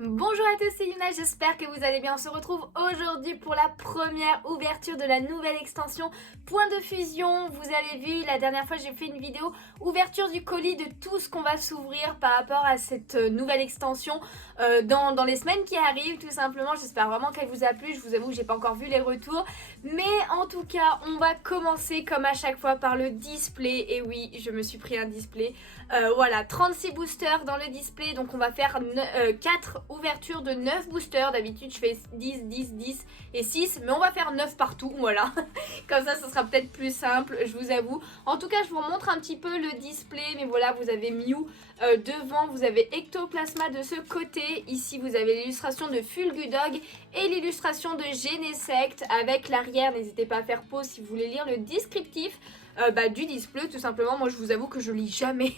Bonjour à tous, c'est Yuna, j'espère que vous allez bien. On se retrouve aujourd'hui pour la première ouverture de la nouvelle extension Point de fusion. Vous avez vu, la dernière fois j'ai fait une vidéo ouverture du colis de tout ce qu'on va s'ouvrir par rapport à cette nouvelle extension dans les semaines qui arrivent tout simplement. J'espère vraiment qu'elle vous a plu, je vous avoue que j'ai pas encore vu les retours. Mais en tout cas, on va commencer comme à chaque fois par le display. Et oui, je me suis pris un display. Voilà, 36 boosters dans le display, donc on va faire 4 ouverture de 9 boosters. D'habitude je fais 10, 10, 10 et 6, mais on va faire 9 partout, voilà. Comme ça sera peut-être plus simple, je vous avoue. En tout cas je vous montre un petit peu le display, mais voilà, vous avez Mew devant, vous avez Ectoplasma de ce côté. Ici vous avez l'illustration de Fulgudog et l'illustration de Genesect avec l'arrière. N'hésitez pas à faire pause si vous voulez lire le descriptif du display tout simplement. Moi je vous avoue que je lis jamais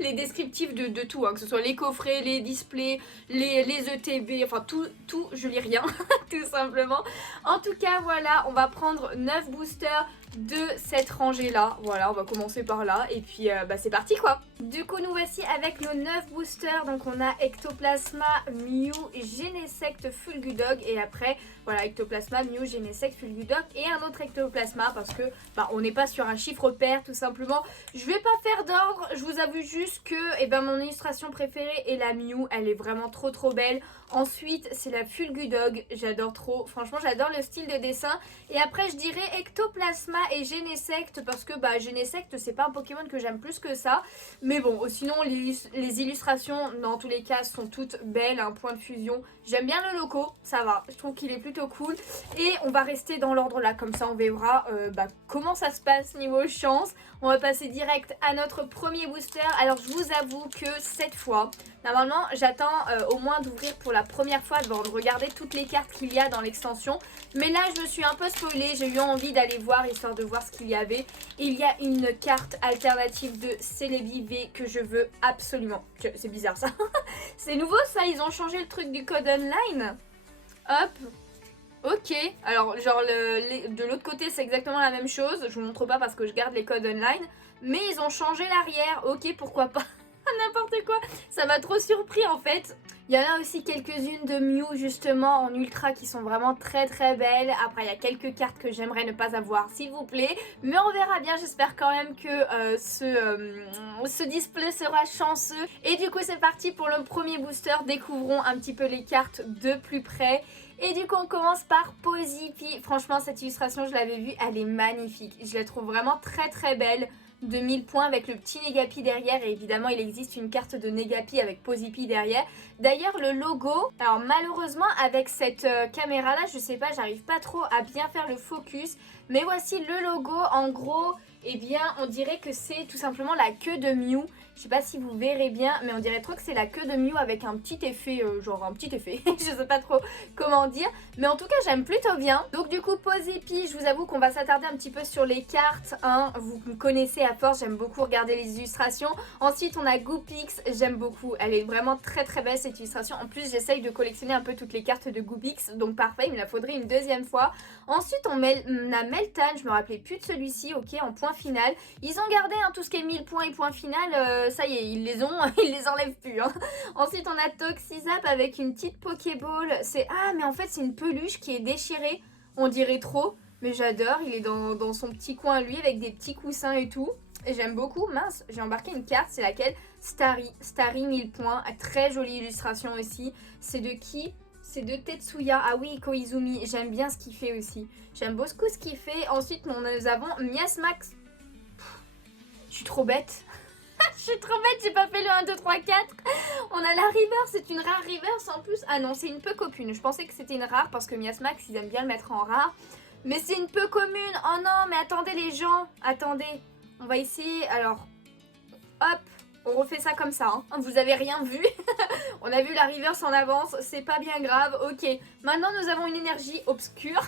les descriptifs de tout, hein, que ce soit les coffrets, les displays, les ETB, enfin tout, je lis rien tout simplement. En tout cas voilà, on va prendre 9 boosters de cette rangée là. Voilà, on va commencer par là et puis c'est parti quoi. Du coup nous voici avec nos 9 boosters. Donc on a Ectoplasma, Mew, Genesect, Fulgudog et après voilà, Ectoplasma, Mew, Genesect, Fulgudog et un autre Ectoplasma parce que on n'est pas sur un chiffre pair tout simplement. Je vais pas faire d'ordre, je vous avoue juste que mon illustration préférée est la Mew, elle est vraiment trop belle. Ensuite c'est la Fulgudog, j'adore trop, franchement j'adore le style de dessin. Et après je dirais Ectoplasma et Genesect parce que Genesect c'est pas un Pokémon que j'aime plus que ça. Mais bon, sinon les illustrations dans tous les cas sont toutes belles, un point de fusion. J'aime bien le logo, ça va, je trouve qu'il est plutôt cool. Et on va rester dans l'ordre là, comme ça on verra comment ça se passe niveau chance. On va passer direct à notre premier booster. Alors je vous avoue que cette fois, normalement j'attends au moins d'ouvrir pour la première fois, de regarder toutes les cartes qu'il y a dans l'extension. Mais là je me suis un peu spoilée, j'ai eu envie d'aller voir histoire de voir ce qu'il y avait. Il y a une carte alternative de Celebi V que je veux absolument. C'est bizarre ça. C'est nouveau ça, ils ont changé le truc du code online. Hop. Ok, alors genre de l'autre côté c'est exactement la même chose. Je vous montre pas parce que je garde les codes online. Mais ils ont changé l'arrière. Ok, pourquoi pas. N'importe quoi, ça m'a trop surpris en fait. Il y en a aussi quelques-unes de Mew justement en ultra qui sont vraiment très belles. Après il y a quelques cartes que j'aimerais ne pas avoir s'il vous plaît. Mais on verra bien, j'espère quand même que ce display sera chanceux. Et du coup c'est parti pour le premier booster. Découvrons un petit peu les cartes de plus près. Et du coup on commence par Pozipi. Franchement cette illustration je l'avais vue, elle est magnifique. Je la trouve vraiment très belle. 2000 points avec le petit Negapi derrière et évidemment il existe une carte de Negapi avec Pozipi derrière. D'ailleurs le logo, alors malheureusement avec cette caméra là je sais pas, j'arrive pas trop à bien faire le focus, mais voici le logo en gros. Eh bien on dirait que c'est tout simplement la queue de Mew. Je sais pas si vous verrez bien mais on dirait trop que c'est la queue de Mew avec un petit effet, genre un petit effet, je sais pas trop comment dire. Mais en tout cas j'aime plutôt bien. Donc du coup Pozipi, je vous avoue qu'on va s'attarder un petit peu sur les cartes, hein. Vous me connaissez à force, j'aime beaucoup regarder les illustrations. Ensuite on a Goopix, j'aime beaucoup, elle est vraiment très belle cette illustration. En plus j'essaye de collectionner un peu toutes les cartes de Goopix, donc parfait, il me la faudrait une deuxième fois. Ensuite on a Meltan, je me rappelais plus de celui-ci, ok, en point final. Ils ont gardé tout ce qui est 1000 points et point final, ça y est, ils les ont, ils les enlèvent plus. Hein. Ensuite on a Toxizap avec une petite Pokéball, mais en fait c'est une peluche qui est déchirée, on dirait trop. Mais j'adore, il est dans son petit coin lui avec des petits coussins et tout. Et j'aime beaucoup, mince, j'ai embarqué une carte, c'est laquelle? Starry 1000 points, très jolie illustration aussi. C'est de qui? C'est de Tetsuya, ah oui, Koizumi, j'aime bien ce qu'il fait aussi. J'aime beaucoup ce qu'il fait. Ensuite, nous avons Miasmax. Je suis trop bête. Je suis trop bête, j'ai pas fait le 1, 2, 3, 4. On a la reverse, c'est une rare reverse en plus. Ah non, c'est une peu commune. Je pensais que c'était une rare parce que Miasmax, ils aiment bien le mettre en rare. Mais c'est une peu commune. Oh non, mais attendez les gens. Attendez. On va essayer. Alors, hop. On refait ça comme ça. Hein. Vous avez rien vu. On a vu la reverse en avance. C'est pas bien grave. Ok. Maintenant, nous avons une énergie obscure.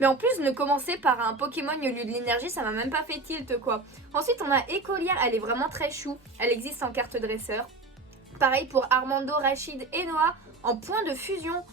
Mais en plus, ne commencer par un Pokémon au lieu de l'énergie, ça m'a même pas fait tilt quoi. Ensuite, on a Écolière. Elle est vraiment très chou. Elle existe en carte dresseur. Pareil pour Armando, Rachid et Noah en point de fusion.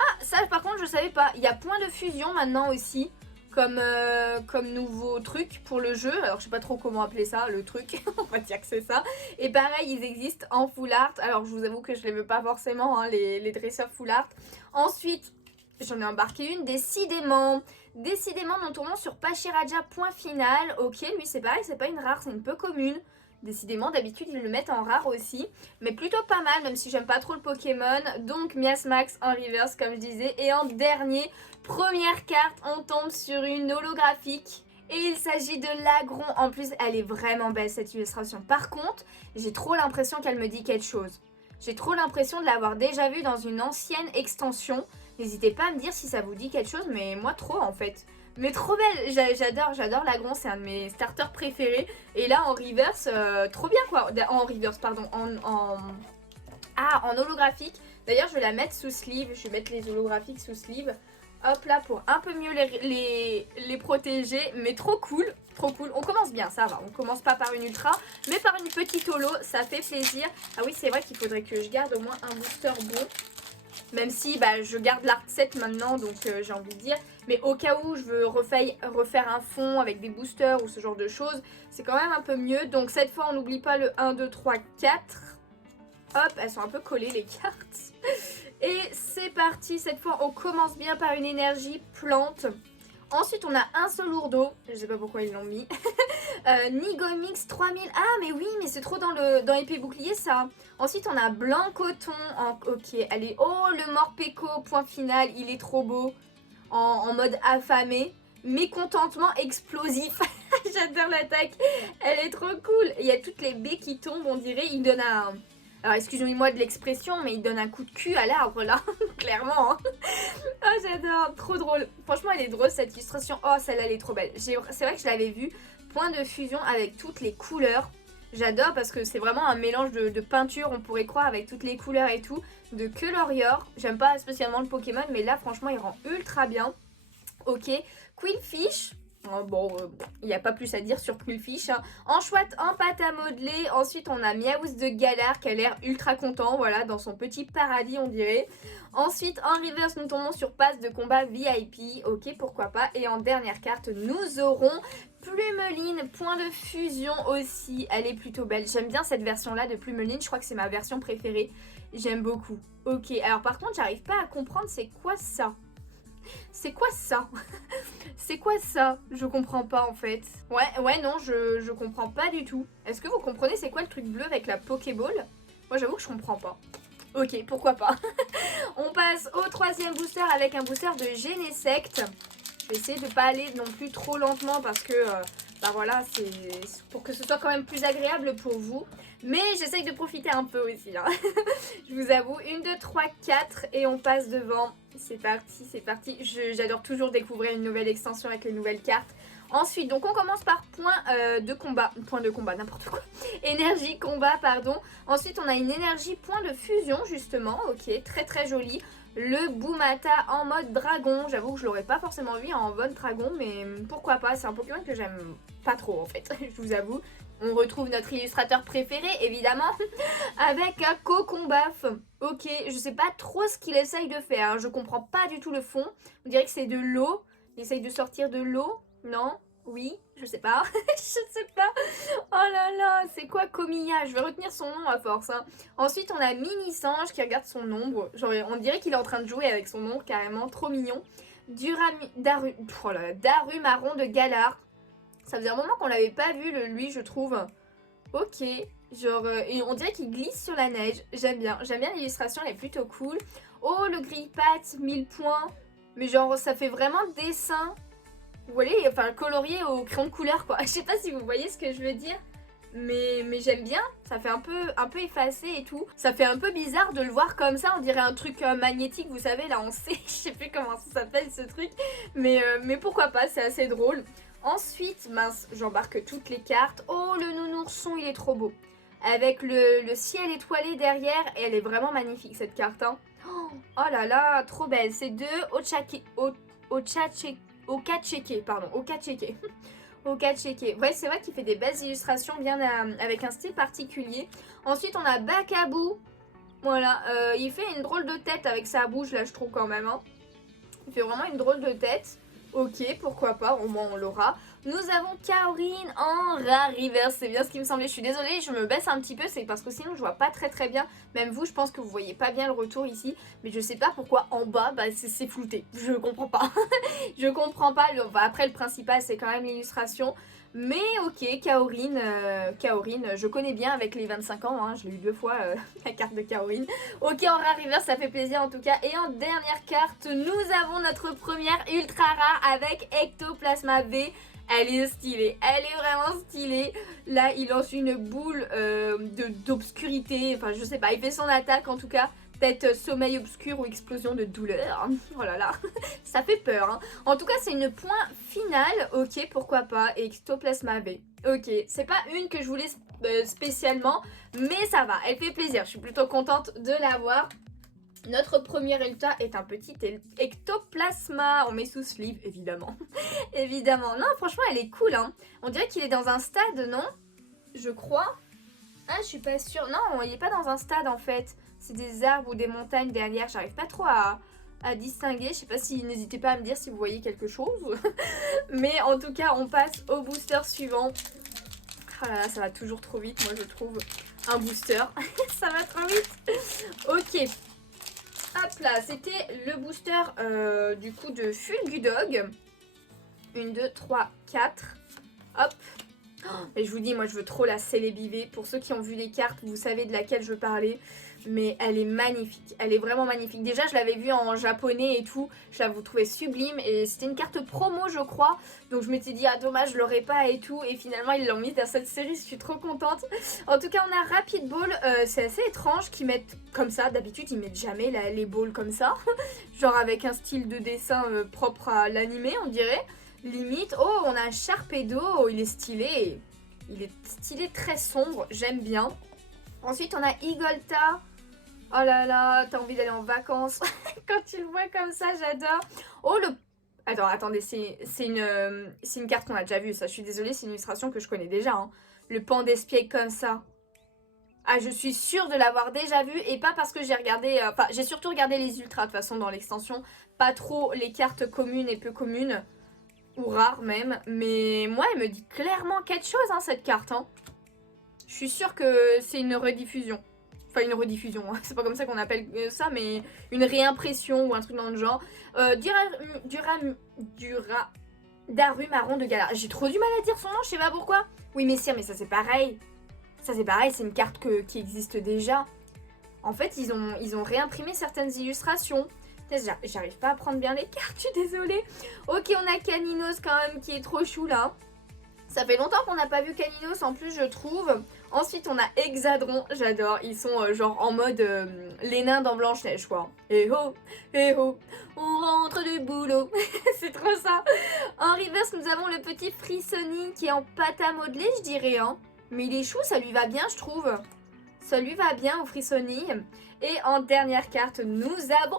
Ah, ça par contre, je savais pas. Il y a point de fusion maintenant aussi. comme nouveau truc pour le jeu. Alors je sais pas trop comment appeler ça, le truc, on va dire que c'est ça. Et pareil, ils existent en full art. Alors je vous avoue que je les veux pas forcément, hein, les dresseurs full art. Ensuite, j'en ai embarqué une, décidément nous tournons sur Pachiraja point final. Ok, lui c'est pareil, c'est pas une rare, c'est une peu commune. Décidément, d'habitude ils le mettent en rare aussi, mais plutôt pas mal, même si j'aime pas trop le Pokémon. Donc Miasmax en reverse comme je disais. Et en dernier, première carte, on tombe sur une holographique. Et il s'agit de l'Agron. En plus, elle est vraiment belle cette illustration. Par contre, j'ai trop l'impression qu'elle me dit quelque chose. J'ai trop l'impression de l'avoir déjà vue dans une ancienne extension. N'hésitez pas à me dire si ça vous dit quelque chose, mais moi trop en fait. Mais trop belle, j'adore l'Agron, c'est un de mes starters préférés. Et là en reverse, trop bien quoi. En reverse, pardon, en holographique. D'ailleurs je vais la mettre sous sleeve, je vais mettre les holographiques sous sleeve. Hop là pour un peu mieux les protéger, mais trop cool. Trop cool, on commence bien, ça va, on commence pas par une ultra, mais par une petite holo, ça fait plaisir. Ah oui c'est vrai qu'il faudrait que je garde au moins un booster bon. Même si je garde l'art set maintenant, donc j'ai envie de dire. Mais au cas où je veux refaire un fond avec des boosters ou ce genre de choses, c'est quand même un peu mieux. Donc cette fois, on n'oublie pas le 1, 2, 3, 4. Hop, elles sont un peu collées les cartes. Et c'est parti, cette fois, on commence bien par une énergie plante. Ensuite, on a un seul lourdeau. Je sais pas pourquoi ils l'ont mis. Nigomix 3000. Ah, mais oui, mais c'est trop dans épée bouclier, ça. Ensuite, on a blanc coton. Ok, allez. Oh, le Morpeko, point final. Il est trop beau. En mode affamé. Mécontentement explosif. J'adore l'attaque. Elle est trop cool. Il y a toutes les baies qui tombent, on dirait. Il donne un... Alors, excusez-moi de l'expression, mais il donne un coup de cul à l'arbre, là. Clairement, hein. Oh, j'adore. Trop drôle. Franchement, elle est drôle, cette illustration. Oh, celle-là, elle est trop belle. C'est vrai que je l'avais vue. Point de fusion avec toutes les couleurs. J'adore parce que c'est vraiment un mélange de peinture, on pourrait croire, avec toutes les couleurs et tout. De Colorior. J'aime pas spécialement le Pokémon, mais là, franchement, il rend ultra bien. Ok. Quillfish. Bon, il n'y a pas plus à dire sur Quillfish. Hein. En chouette, en pâte à modeler. Ensuite, on a Miaouz de Galar qui a l'air ultra content, voilà, dans son petit paradis, on dirait. Ensuite, en reverse, nous tombons sur passe de combat VIP. Ok, pourquoi pas. Et en dernière carte, nous aurons Plumeline, point de fusion aussi. Elle est plutôt belle. J'aime bien cette version-là de Plumeline. Je crois que c'est ma version préférée. J'aime beaucoup. Ok, alors par contre, j'arrive pas à comprendre c'est quoi ça. C'est quoi ça? C'est quoi ça? Je comprends pas en fait. Ouais, non, je comprends pas du tout. Est-ce que vous comprenez c'est quoi le truc bleu avec la Pokéball? Moi j'avoue que je comprends pas. Ok, pourquoi pas. On passe au troisième booster avec un booster de Genesect. Je vais essayer de pas aller non plus trop lentement parce que... voilà, c'est pour que ce soit quand même plus agréable pour vous. Mais j'essaye de profiter un peu aussi. Hein. Je vous avoue, 1, 2, 3, 4 et on passe devant. C'est parti, c'est parti. J'adore toujours découvrir une nouvelle extension avec les nouvelles cartes. Ensuite, donc on commence par point de combat. Point de combat, n'importe quoi. Énergie combat, pardon. Ensuite, on a une énergie point de fusion, justement. Ok, très très joli. Le Boumata en mode dragon. J'avoue que je l'aurais pas forcément vu en mode dragon, mais pourquoi pas. C'est un Pokémon que j'aime pas trop en fait, je vous avoue. On retrouve notre illustrateur préféré, évidemment, avec un Cocombaf. Ok, je sais pas trop ce qu'il essaye de faire. Hein. Je comprends pas du tout le fond. On dirait que c'est de l'eau. Il essaye de sortir de l'eau. Non? Oui? Je sais pas. Je sais pas. Oh là là, c'est quoi Comilla? Je vais retenir son nom à force. Hein. Ensuite, on a Mini-Sange qui regarde son ombre. Genre, on dirait qu'il est en train de jouer avec son ombre, carrément. Trop mignon. Daru marron de Galar. Ça faisait un moment qu'on l'avait pas vu, lui, je trouve. Ok. Genre, et on dirait qu'il glisse sur la neige. J'aime bien. J'aime bien l'illustration, elle est plutôt cool. Oh, le grille-patte, 1000 points. Mais genre, ça fait vraiment dessin. Vous voyez, enfin, colorié au crayon de couleur, quoi. Je sais pas si vous voyez ce que je veux dire. Mais j'aime bien. Ça fait un peu effacé et tout. Ça fait un peu bizarre de le voir comme ça. On dirait un truc magnétique, vous savez, là, on sait. Je sais plus comment ça s'appelle, ce truc. Mais pourquoi pas, c'est assez drôle. Ensuite, mince, j'embarque toutes les cartes. Oh, le nounourson, il est trop beau. Avec le ciel étoilé derrière. Et elle est vraiment magnifique, cette carte. Hein. Oh là là, trop belle. C'est de Okacheke, pardon. Okacheke. Okacheke. Ouais, c'est vrai qu'il fait des belles illustrations bien avec un style particulier. Ensuite, on a Bakabou. Voilà, il fait une drôle de tête avec sa bouche, là, je trouve quand même. Hein. Il fait vraiment une drôle de tête. Ok, pourquoi pas, au moins on l'aura. Nous avons Kaorin en rare reverse, c'est bien ce qui me semblait. Je suis désolée, je me baisse un petit peu, c'est parce que sinon je vois pas très bien. Même vous, je pense que vous voyez pas bien le retour ici. Mais je sais pas pourquoi en bas, bah, c'est flouté. Je comprends pas. Je comprends pas. Après, le principal, c'est quand même l'illustration. Mais ok, Kaorin, je connais bien avec les 25 ans, hein, je l'ai eu 2 fois la carte de Kaorin. Ok, en rare reverse, ça fait plaisir en tout cas. Et en dernière carte, nous avons notre première ultra rare avec Ectoplasma V. Elle est stylée, elle est vraiment stylée. Là, il lance une boule d'obscurité, enfin je sais pas, il fait son attaque en tout cas. Peut-être sommeil obscur ou explosion de douleur. Oh là là, ça fait peur. Hein. En tout cas, c'est une point finale. Ok, pourquoi pas. Ectoplasma V. Ok, c'est pas une que je voulais spécialement, mais ça va, elle fait plaisir. Je suis plutôt contente de l'avoir. Notre premier résultat est un petit ectoplasma. On met sous sleeve, évidemment. Évidemment. Non, franchement, elle est cool. Hein. On dirait qu'il est dans un stade, non? Je crois. Ah, je suis pas sûre. Non, il est pas dans un stade, en fait. C'est des arbres ou des montagnes derrière. J'arrive pas trop à distinguer. Je sais pas si... N'hésitez pas à me dire si vous voyez quelque chose. Mais en tout cas, on passe au booster suivant. Oh là là, ça va toujours trop vite, moi, je trouve. Un booster. Ça va trop vite. Ok. Hop là, c'était le booster du coup de Fulgudog. 1, 2, 3, 4. Hop. Et je vous dis, moi je veux trop la Celebi. Pour ceux qui ont vu les cartes, vous savez de laquelle je parlais. Mais elle est magnifique, elle est vraiment magnifique. Déjà je l'avais vue en japonais et tout, je la vous trouvais sublime. Et c'était une carte promo je crois. Donc je m'étais dit, ah dommage je l'aurais pas et tout. Et finalement ils l'ont mise dans cette série, je suis trop contente. En tout cas on a Rapid Ball, c'est assez étrange qu'ils mettent comme ça. D'habitude ils mettent jamais les balls comme ça. Genre avec un style de dessin propre à l'animé on dirait. Limite, oh on a un Sharpedo, il est stylé. Il est stylé très sombre, j'aime bien. Ensuite on a Igolta. Oh là là, t'as envie d'aller en vacances. Quand tu le vois comme ça, j'adore. Oh le... Attendez, c'est une carte qu'on a déjà vue, ça je suis désolée, c'est une illustration que je connais déjà. Hein. Le pan d'espiègle comme ça. Ah, je suis sûre de l'avoir déjà vu et pas parce que j'ai regardé... Enfin, j'ai surtout regardé les ultras de toute façon dans l'extension. Pas trop les cartes communes et peu communes. Ou rares même. Mais moi, elle me dit clairement quelque chose, hein, cette carte. Hein. Je suis sûre que c'est une rediffusion. Enfin, une rediffusion, hein. C'est pas comme ça qu'on appelle ça, mais une réimpression ou un truc dans le genre. Daru Marron de Galar. J'ai trop du mal à dire son nom, je sais pas pourquoi. Oui, messire, mais ça c'est pareil. Ça c'est pareil, c'est une carte qui existe déjà. En fait, ils ont réimprimé certaines illustrations. J'arrive pas à prendre bien les cartes, je suis désolée. Ok, on a Caninos quand même qui est trop chou là. Ça fait longtemps qu'on n'a pas vu Caninos en plus, je trouve. Ensuite, on a Hexadron, j'adore. Ils sont genre en mode les nains dans Blanche-Neige, quoi. Eh oh, on rentre du boulot. C'est trop ça. En reverse, nous avons le petit Frissoni qui est en pâte à modeler, je dirais. Hein. Mais il est chou, ça lui va bien, je trouve. Ça lui va bien au Frissoni. Et en dernière carte, nous avons...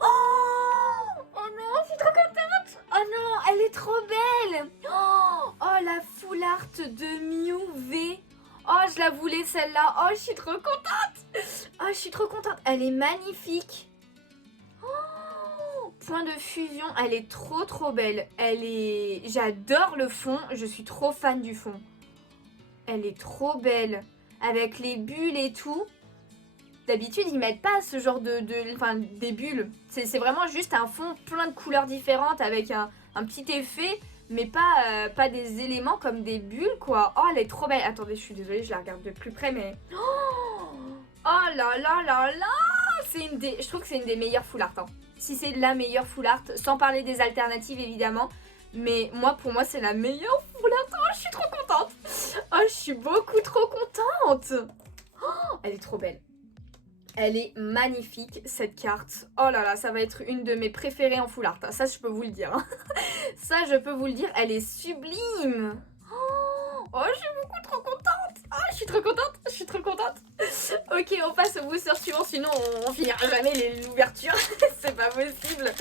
Oh non, je suis trop contente. Oh non, elle est trop belle. Oh, la full art de Mew V. Oh, je la voulais celle-là. Oh, je suis trop contente. Oh, je suis trop contente. Elle est magnifique. Oh, point de fusion, elle est trop belle. J'adore le fond. Je suis trop fan du fond. Elle est trop belle. Avec les bulles et tout. D'habitude, ils mettent pas ce genre des bulles. C'est vraiment juste un fond plein de couleurs différentes avec un petit effet, mais pas des éléments comme des bulles, quoi. Oh, elle est trop belle. Attendez, je suis désolée, je la regarde de plus près, mais... Oh là là là là. Je trouve que c'est une des meilleures full art. Hein. Si c'est la meilleure full art, sans parler des alternatives, évidemment. Mais pour moi, c'est la meilleure full art. Oh, je suis trop contente. Oh, je suis beaucoup trop contente. Oh, elle est trop belle. Elle est magnifique cette carte. Oh là là, ça va être une de mes préférées en full art. Ça, je peux vous le dire. Ça, je peux vous le dire. Elle est sublime. Oh, je suis beaucoup trop contente. Oh, je suis trop contente. Je suis trop contente. Ok, on passe au booster suivant. Sinon, on finira jamais l'ouverture. C'est pas possible.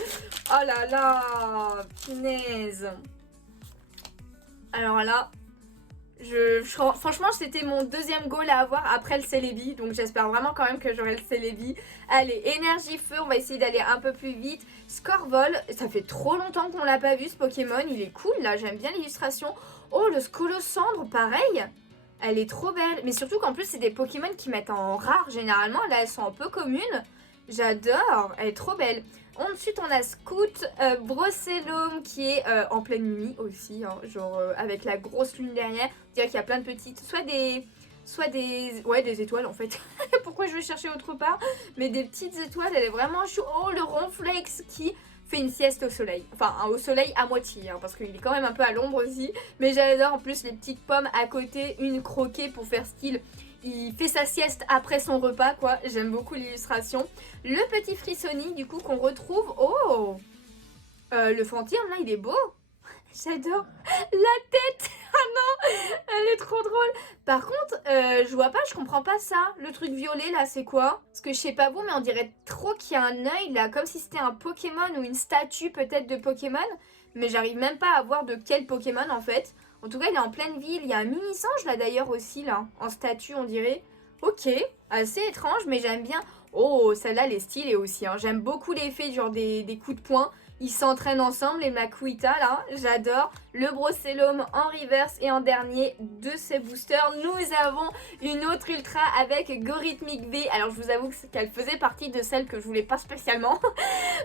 Oh là là. Punaise. Alors là, Franchement, c'était mon deuxième goal à avoir après le Celebi. Donc j'espère vraiment quand même que j'aurai le Celebi. Allez, énergie feu, on va essayer d'aller un peu plus vite. Scorvol, ça fait trop longtemps qu'on l'a pas vu ce Pokémon. Il est cool là, j'aime bien l'illustration. Oh, le Scolosandre, pareil. Elle est trop belle. Mais surtout qu'en plus, c'est des Pokémon qui mettent en rare généralement. Là, elles sont un peu communes. J'adore, elle est trop belle. Ensuite, on a Scout, Brossellum qui est en pleine nuit aussi, hein, genre avec la grosse lune derrière. On dirait qu'il y a plein de petites, ouais, des étoiles en fait. Pourquoi je vais chercher autre part? Mais des petites étoiles, elle est vraiment chou. Oh, le Ronflex qui fait une sieste au soleil. Enfin, au soleil à moitié, hein, parce qu'il est quand même un peu à l'ombre aussi. Mais j'adore en plus les petites pommes à côté, une croquée pour faire style. Il fait sa sieste après son repas, quoi. J'aime beaucoup l'illustration. Le petit Frissoni, du coup, qu'on retrouve. Oh, le Fantirme, là, il est beau. J'adore. La tête. Ah non, elle est trop drôle. Par contre, je vois pas, je comprends pas ça. Le truc violet, là, c'est quoi? Parce que je sais pas vous, mais on dirait trop qu'il y a un œil, là. Comme si c'était un Pokémon ou une statue, peut-être, de Pokémon. Mais j'arrive même pas à voir de quel Pokémon, en fait. En tout cas, il est en pleine ville. Il y a un mini-singe là d'ailleurs aussi, là, en statue, on dirait. Ok, assez étrange, mais j'aime bien. Oh, celle-là, elle est stylée aussi. Hein. J'aime beaucoup l'effet, genre des coups de poing. Ils s'entraînent ensemble, les Makuhita, là. J'adore. Le Brossellum en reverse. Et en dernier de ces boosters, nous avons une autre ultra avec Gorithmic V. Alors, je vous avoue qu'elle faisait partie de celle que je voulais pas spécialement.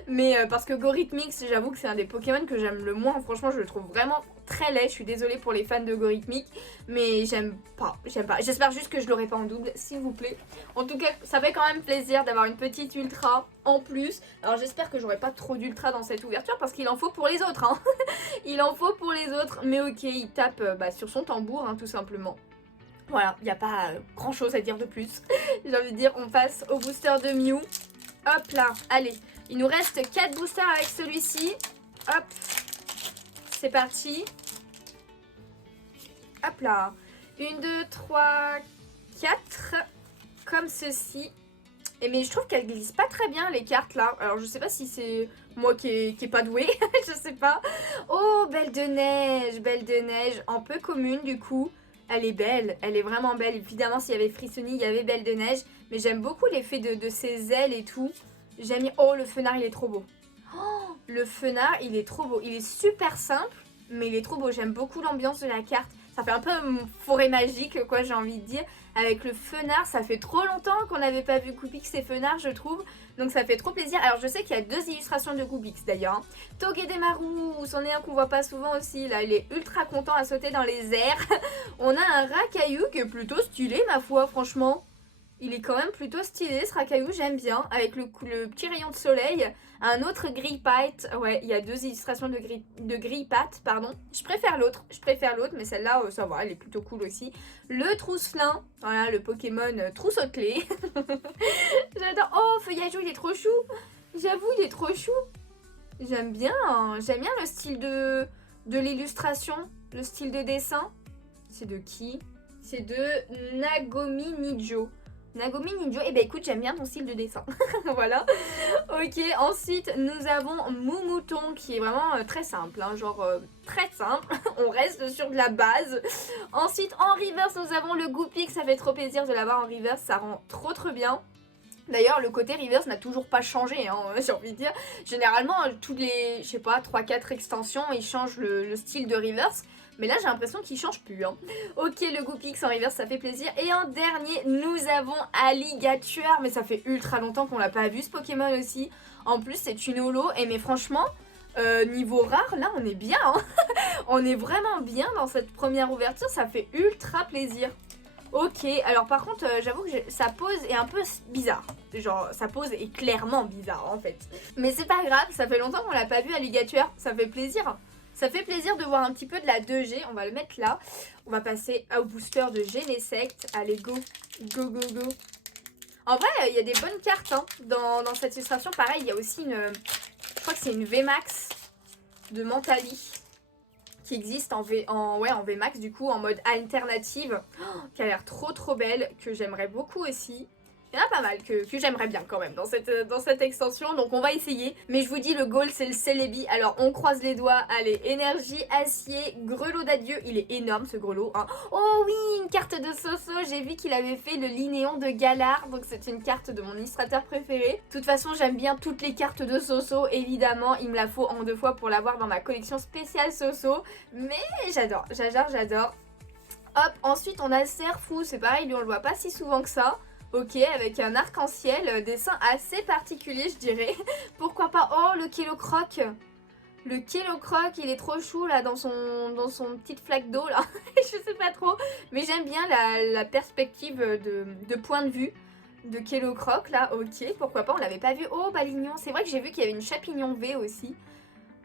Mais parce que Gorithmix, j'avoue que c'est un des Pokémon que j'aime le moins. Franchement, je le trouve vraiment très laid. Je suis désolée pour les fans de Gorithmic, mais j'aime pas. J'espère juste que je l'aurai pas en double, s'il vous plaît. En tout cas, ça fait quand même plaisir d'avoir une petite ultra en plus. Alors j'espère que j'aurai pas trop d'ultra dans cette ouverture parce qu'il en faut pour les autres. Hein. Il en faut pour les autres. Mais ok, il tape sur son tambour, hein, tout simplement. Voilà, il n'y a pas grand chose à dire de plus. J'ai envie de dire, on passe au booster de Mew. Hop là, allez. Il nous reste 4 boosters avec celui-ci. Hop. C'est parti. Hop là. 1, 2, 3, 4. Comme ceci. Et mais je trouve qu'elle glisse pas très bien les cartes là. Alors je sais pas si c'est moi qui est pas douée. Je sais pas. Oh, Belle de Neige. Belle de Neige. Un peu commune du coup. Elle est belle. Elle est vraiment belle. Évidemment s'il y avait Frissoni, il y avait Belle de Neige. Mais j'aime beaucoup l'effet de ses ailes et tout. J'aime bien. Oh, le fenard, il est trop beau. Oh, le fenard, il est trop beau. Il est super simple, mais il est trop beau. J'aime beaucoup l'ambiance de la carte. Ça fait un peu forêt magique, quoi, j'ai envie de dire. Avec le fenard, ça fait trop longtemps qu'on n'avait pas vu Goopix et fenard, je trouve. Donc ça fait trop plaisir. Alors je sais qu'il y a 2 illustrations de Goopix d'ailleurs. Hein. Togedemaru, c'en est un qu'on voit pas souvent aussi. Là, il est ultra content à sauter dans les airs. On a un Rakayu qui est plutôt stylé, ma foi, franchement. Il est quand même plutôt stylé ce Rakayu, j'aime bien, avec le petit rayon de soleil. Un autre Gripite, ouais, il y a 2 illustrations de Gripite, pardon. Je préfère l'autre, mais celle-là, ça va, elle est plutôt cool aussi. Le Trousselin, voilà, le Pokémon Trousseau-clé. J'adore, oh, Feuillageau, il est trop chou. J'avoue, il est trop chou. J'aime bien le style de l'illustration, le style de dessin. C'est de qui? C'est de Nagomi Nijo. Nagomi Ninjo, eh ben écoute, j'aime bien ton style de dessin. Voilà. Ok, ensuite nous avons Moumouton qui est vraiment très simple, hein, genre très simple. On reste sur de la base. Ensuite en reverse nous avons le Goopix, ça fait trop plaisir de l'avoir en reverse, ça rend trop bien. D'ailleurs, le côté reverse n'a toujours pas changé, hein, j'ai envie de dire. Généralement, tous les, je sais pas, 3-4 extensions, ils changent le style de reverse. Mais là, j'ai l'impression qu'il change plus. Hein. Ok, le Goopix en reverse, ça fait plaisir. Et en dernier, nous avons Alligator. Mais ça fait ultra longtemps qu'on l'a pas vu, ce Pokémon aussi. En plus, c'est une holo. Et mais franchement, niveau rare, là, on est bien. Hein. On est vraiment bien dans cette première ouverture. Ça fait ultra plaisir. Ok, alors par contre, j'avoue que sa pose est un peu bizarre. Genre, sa pose est clairement bizarre, en fait. Mais c'est pas grave, ça fait longtemps qu'on l'a pas vu, Alligator. Ça fait plaisir. Ça fait plaisir de voir un petit peu de la 2G. On va le mettre là. On va passer au booster de Genesect. Allez, go. Go, go, go. En vrai, il y a des bonnes cartes hein, dans cette illustration. Pareil, il y a aussi une... Je crois que c'est une VMAX de Mentali qui existe en VMAX, du coup, en mode alternative. Oh, qui a l'air trop belle, que j'aimerais beaucoup aussi. Il y en a pas mal que j'aimerais bien quand même dans cette extension, donc on va essayer. Mais je vous dis, le goal c'est le Celebi, alors on croise les doigts. Allez, énergie, acier, grelot d'adieu, il est énorme ce grelot, hein. Oh oui, une carte de Soso, j'ai vu qu'il avait fait le Linéon de Galar, donc c'est une carte de mon illustrateur préféré. De toute façon, j'aime bien toutes les cartes de Soso, évidemment, il me la faut en 2 fois pour l'avoir dans ma collection spéciale Soso. Mais j'adore. Hop, ensuite on a Serfou, c'est pareil, lui on le voit pas si souvent que ça. Ok, avec un arc-en-ciel, dessin assez particulier je dirais. Pourquoi pas. Oh, le Kélocroc. Le Kélocroc, il est trop chou là dans son petite flaque d'eau là. Je sais pas trop. Mais j'aime bien la perspective de point de vue de Kélocroc là. Ok, pourquoi pas, on l'avait pas vu. Oh, Balignon, c'est vrai que j'ai vu qu'il y avait une Chapignon V aussi.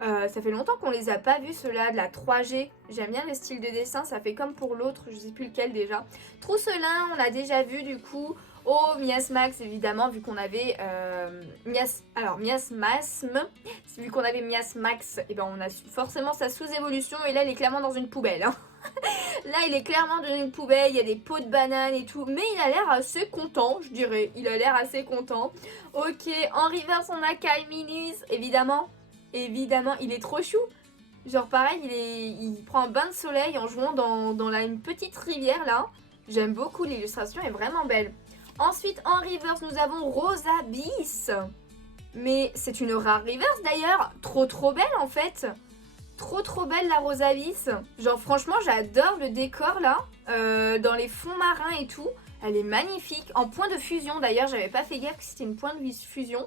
Ça fait longtemps qu'on les a pas vus ceux-là, de la 3G. J'aime bien le style de dessin, ça fait comme pour l'autre, je sais plus lequel déjà. Trousselin, on l'a déjà vu du coup. Oh, Miasmax évidemment, vu qu'on avait Miasmasm, vu qu'on avait Miasmax, et ben on a forcément sa sous-évolution et là il est clairement dans une poubelle. Hein. Là il est clairement dans une poubelle, il y a des pots de bananes et tout, mais il a l'air assez content, je dirais. Il a l'air assez content. Ok, en reverse on a Kaiminus, évidemment. Évidemment, il est trop chou. Genre pareil, il prend un bain de soleil en jouant dans une petite rivière là. J'aime beaucoup, l'illustration est vraiment belle. Ensuite, en reverse, nous avons Rosabis. Mais c'est une rare reverse d'ailleurs. Trop belle en fait. Trop belle la Rosabis. Genre franchement, j'adore le décor là. Dans les fonds marins et tout. Elle est magnifique. En point de fusion d'ailleurs, j'avais pas fait gaffe que c'était une point de fusion.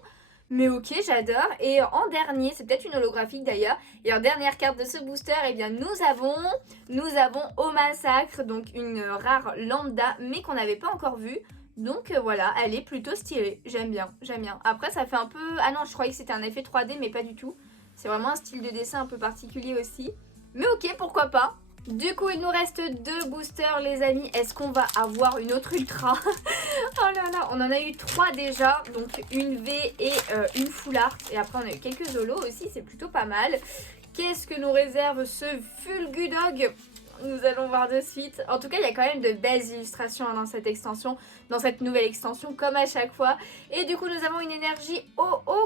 Mais ok, j'adore. Et en dernier, c'est peut-être une holographique d'ailleurs. Et en dernière carte de ce booster, eh bien nous avons Au Massacre, donc une rare lambda, mais qu'on n'avait pas encore vue. Donc voilà, elle est plutôt stylée. J'aime bien. Après, ça fait un peu... Ah non, je croyais que c'était un effet 3D, mais pas du tout. C'est vraiment un style de dessin un peu particulier aussi. Mais ok, pourquoi pas. Du coup, il nous reste 2 boosters, les amis. Est-ce qu'on va avoir une autre ultra? Oh là là, on en a eu 3 déjà. Donc une V et une full art. Et après, on a eu quelques holos aussi. C'est plutôt pas mal. Qu'est-ce que nous réserve ce Fulgudog? Nous allons voir de suite. En tout cas, il y a quand même de belles illustrations dans cette extension, dans cette nouvelle extension, comme à chaque fois. Et du coup, nous avons une énergie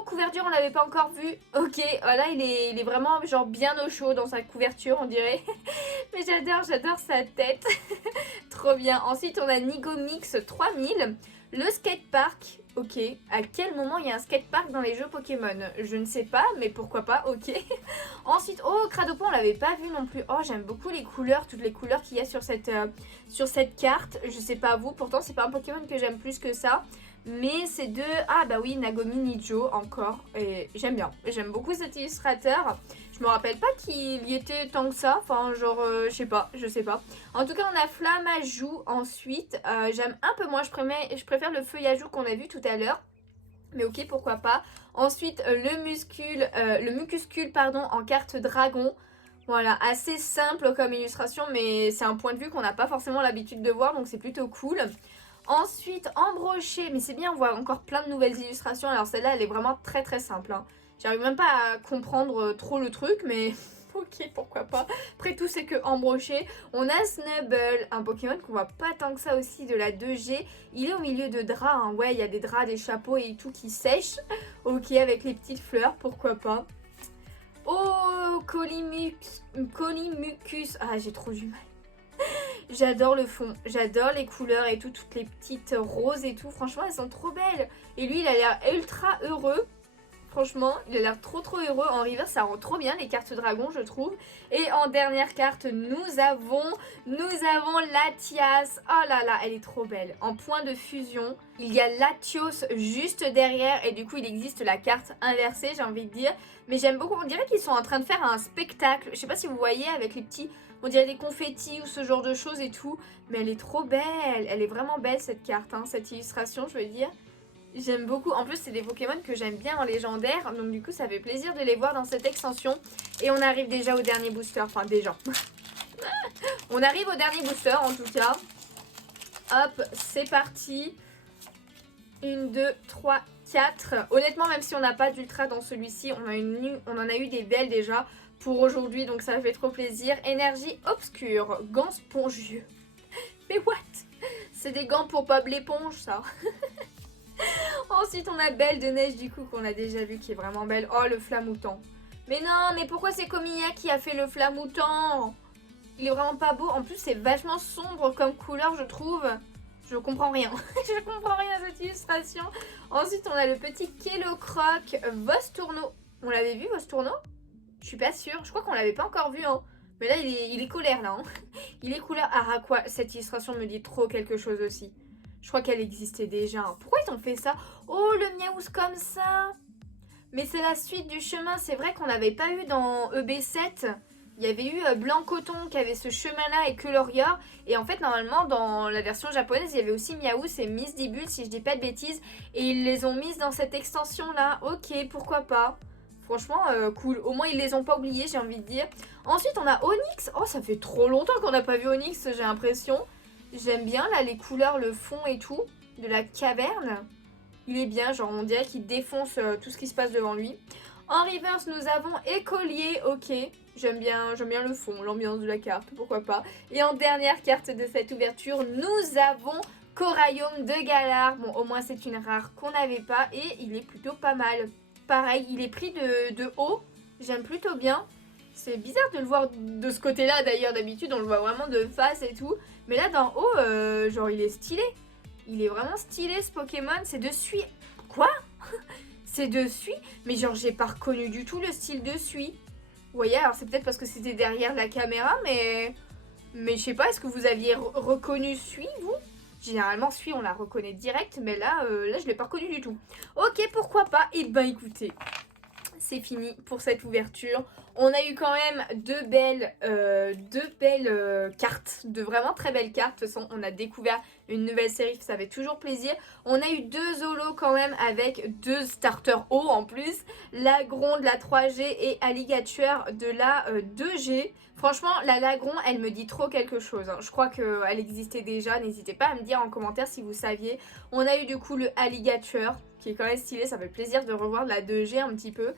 couverture, on l'avait pas encore vu. Ok, voilà, il est vraiment genre bien au chaud dans sa couverture, on dirait. Mais j'adore sa tête. Trop bien. Ensuite, on a Nigomix 3000. Le skatepark. Ok. À quel moment il y a un skatepark dans les jeux Pokémon? Je ne sais pas, mais pourquoi pas. Ok. Ensuite, oh, Cradopon, on l'avait pas vu non plus. Oh, j'aime beaucoup les couleurs, toutes les couleurs qu'il y a sur cette carte. Je sais pas vous, pourtant, c'est pas un Pokémon que j'aime plus que ça. Mais c'est de... Ah bah oui, Nagomi Nijo encore. Et j'aime bien. J'aime beaucoup cet illustrateur. Je me rappelle pas qu'il y était tant que ça. Enfin, genre, je sais pas. En tout cas, on a Flammajou ensuite. J'aime un peu moins. Je préfère le Feuillajou qu'on a vu tout à l'heure. Mais ok, pourquoi pas. Ensuite, le Mucuscule, pardon, en carte dragon. Voilà, assez simple comme illustration, mais c'est un point de vue qu'on n'a pas forcément l'habitude de voir, donc c'est plutôt cool. Ensuite, embroché, mais c'est bien, on voit encore plein de nouvelles illustrations. Alors celle-là, elle est vraiment très simple. Hein. J'arrive même pas à comprendre trop le truc, mais ok, pourquoi pas. Après tout, c'est que embroché. On a Snubble, un Pokémon qu'on voit pas tant que ça aussi, de la 2G. Il est au milieu de draps, hein. Ouais, il y a des draps, des chapeaux et tout qui sèchent. Ok, avec les petites fleurs, pourquoi pas. Oh, Colimucus. Ah, j'ai trop du mal. J'adore le fond, j'adore les couleurs et tout, toutes les petites roses et tout. Franchement, elles sont trop belles. Et lui, il a l'air ultra heureux. Franchement, il a l'air trop heureux. En river, ça rend trop bien les cartes dragon, je trouve. Et en dernière carte, nous avons Latias. Oh là là, elle est trop belle. En point de fusion, il y a Latios juste derrière. Et du coup, il existe la carte inversée, j'ai envie de dire. Mais j'aime beaucoup. On dirait qu'ils sont en train de faire un spectacle. Je sais pas si vous voyez avec les petits... On dirait des confettis ou ce genre de choses et tout. Mais elle est trop belle. Elle est vraiment belle cette carte, hein, cette illustration, je veux dire. J'aime beaucoup. En plus, c'est des Pokémon que j'aime bien en légendaire. Donc du coup, ça fait plaisir de les voir dans cette extension. Et on arrive déjà au dernier booster. Enfin, déjà. On arrive au dernier booster en tout cas. Hop, c'est parti. 1, 2, 3, 4. Honnêtement, même si on n'a pas d'ultra dans celui-ci, on en a eu des belles déjà pour aujourd'hui. Donc ça fait trop plaisir. Énergie obscure. Gants spongieux. Mais what? C'est des gants pour Bob l'éponge, ça. Ensuite, on a Belle de Neige, du coup, qu'on a déjà vu, qui est vraiment belle. Oh, le flamoutant. Mais non, mais pourquoi c'est Komiya qui a fait le flamoutant? Il est vraiment pas beau. En plus, c'est vachement sombre comme couleur, je trouve. Je comprends rien. Je comprends rien à cette illustration. Ensuite, on a le petit Kellocroc Vostourno. On l'avait vu, Vostourno? Je suis pas sûre. Je crois qu'on l'avait pas encore vu, hein. Mais là, il est colère, là. Hein. Il est couleur Araqua. Cette illustration me dit trop quelque chose aussi. Je crois qu'elle existait déjà. Hein. Pourquoi ils ont fait ça? Oh, le Miaous comme ça. Mais c'est la suite du chemin. C'est vrai qu'on n'avait pas eu dans EB7. Il y avait eu Blanc Coton qui avait ce chemin-là et Colorior. Et en fait, normalement, dans la version japonaise, il y avait aussi Miaous et Miss Dibule, si je dis pas de bêtises. Et ils les ont mises dans cette extension-là. Ok, pourquoi pas. Franchement, cool. Au moins, ils les ont pas oubliés, j'ai envie de dire. Ensuite, on a Onyx. Oh, ça fait trop longtemps qu'on n'a pas vu Onyx, j'ai l'impression. J'aime bien, là, les couleurs, le fond et tout, de la caverne. Il est bien, genre, on dirait qu'il défonce tout ce qui se passe devant lui. En reverse, nous avons Écolier, ok. J'aime bien le fond, l'ambiance de la carte, pourquoi pas. Et en dernière carte de cette ouverture, nous avons Coraillum de Galar. Bon, au moins, c'est une rare qu'on n'avait pas et il est plutôt pas mal. Pareil, il est pris de haut, j'aime plutôt bien. C'est bizarre de le voir de ce côté-là d'ailleurs, d'habitude on le voit vraiment de face et tout. Mais là d'en haut, genre il est stylé. Il est vraiment stylé ce Pokémon, c'est de suie. Quoi? C'est de suie? Mais genre j'ai pas reconnu du tout le style de suie. Vous voyez, alors c'est peut-être parce que c'était derrière la caméra, mais je sais pas, est-ce que vous aviez reconnu suie vous? Généralement, celui on la reconnaît direct, mais là je l'ai pas reconnu du tout. Ok, pourquoi pas? Et ben écoutez, c'est fini pour cette ouverture. On a eu quand même deux belles cartes, de vraiment très belles cartes. De toute façon, on a découvert une nouvelle série, ça fait toujours plaisir. On a eu deux holos quand même avec deux starters hauts en plus. Lagron de la 3G et Alligator de la 2G. Franchement, la Lagron, elle me dit trop quelque chose. Hein. Je crois qu'elle existait déjà. N'hésitez pas à me dire en commentaire si vous saviez. On a eu du coup le Alligator, qui est quand même stylé. Ça fait plaisir de revoir de la 2G un petit peu.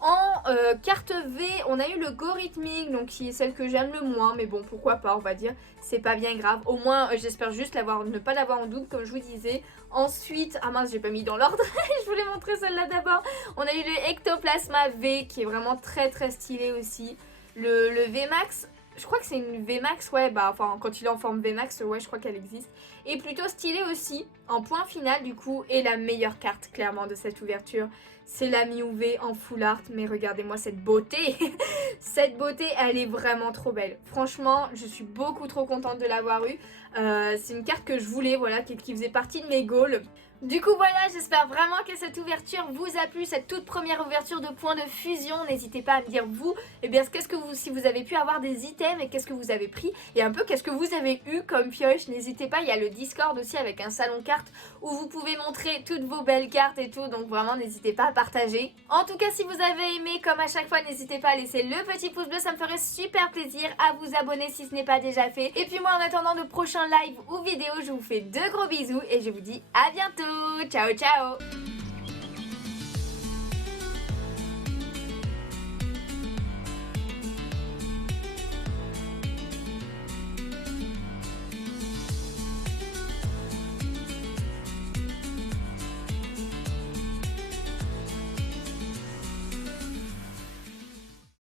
En carte V, on a eu le Gorhythmique, donc qui est celle que j'aime le moins. Mais bon, pourquoi pas, on va dire. C'est pas bien grave. Au moins, j'espère juste ne pas l'avoir en double, comme je vous disais. Ensuite, ah mince, j'ai pas mis dans l'ordre. Je voulais montrer celle-là d'abord. On a eu le Ectoplasma V, qui est vraiment très très stylé aussi. Le VMAX, je crois que c'est une VMAX, ouais, bah enfin quand il est en forme VMAX, ouais, je crois qu'elle existe. Et plutôt stylé aussi, en point final du coup, et la meilleure carte clairement de cette ouverture, c'est la Mew V en full art. Mais regardez-moi cette beauté. Cette beauté, elle est vraiment trop belle. Franchement, je suis beaucoup trop contente de l'avoir eue. C'est une carte que je voulais, voilà, qui faisait partie de mes goals. Du coup voilà, j'espère vraiment que cette ouverture vous a plu, cette toute première ouverture de point de fusion. N'hésitez pas à me dire vous, eh bien si vous avez pu avoir des items et qu'est-ce que vous avez pris et un peu qu'est-ce que vous avez eu comme pioche. N'hésitez pas, il y a le Discord aussi avec un salon cartes où vous pouvez montrer toutes vos belles cartes et tout, donc vraiment n'hésitez pas à partager. En tout cas, si vous avez aimé, comme à chaque fois, n'hésitez pas à laisser le petit pouce bleu, ça me ferait super plaisir, à vous abonner si ce n'est pas déjà fait. Et puis moi, en attendant de prochains lives ou vidéos, je vous fais de gros bisous et je vous dis à bientôt. Ciao ciao.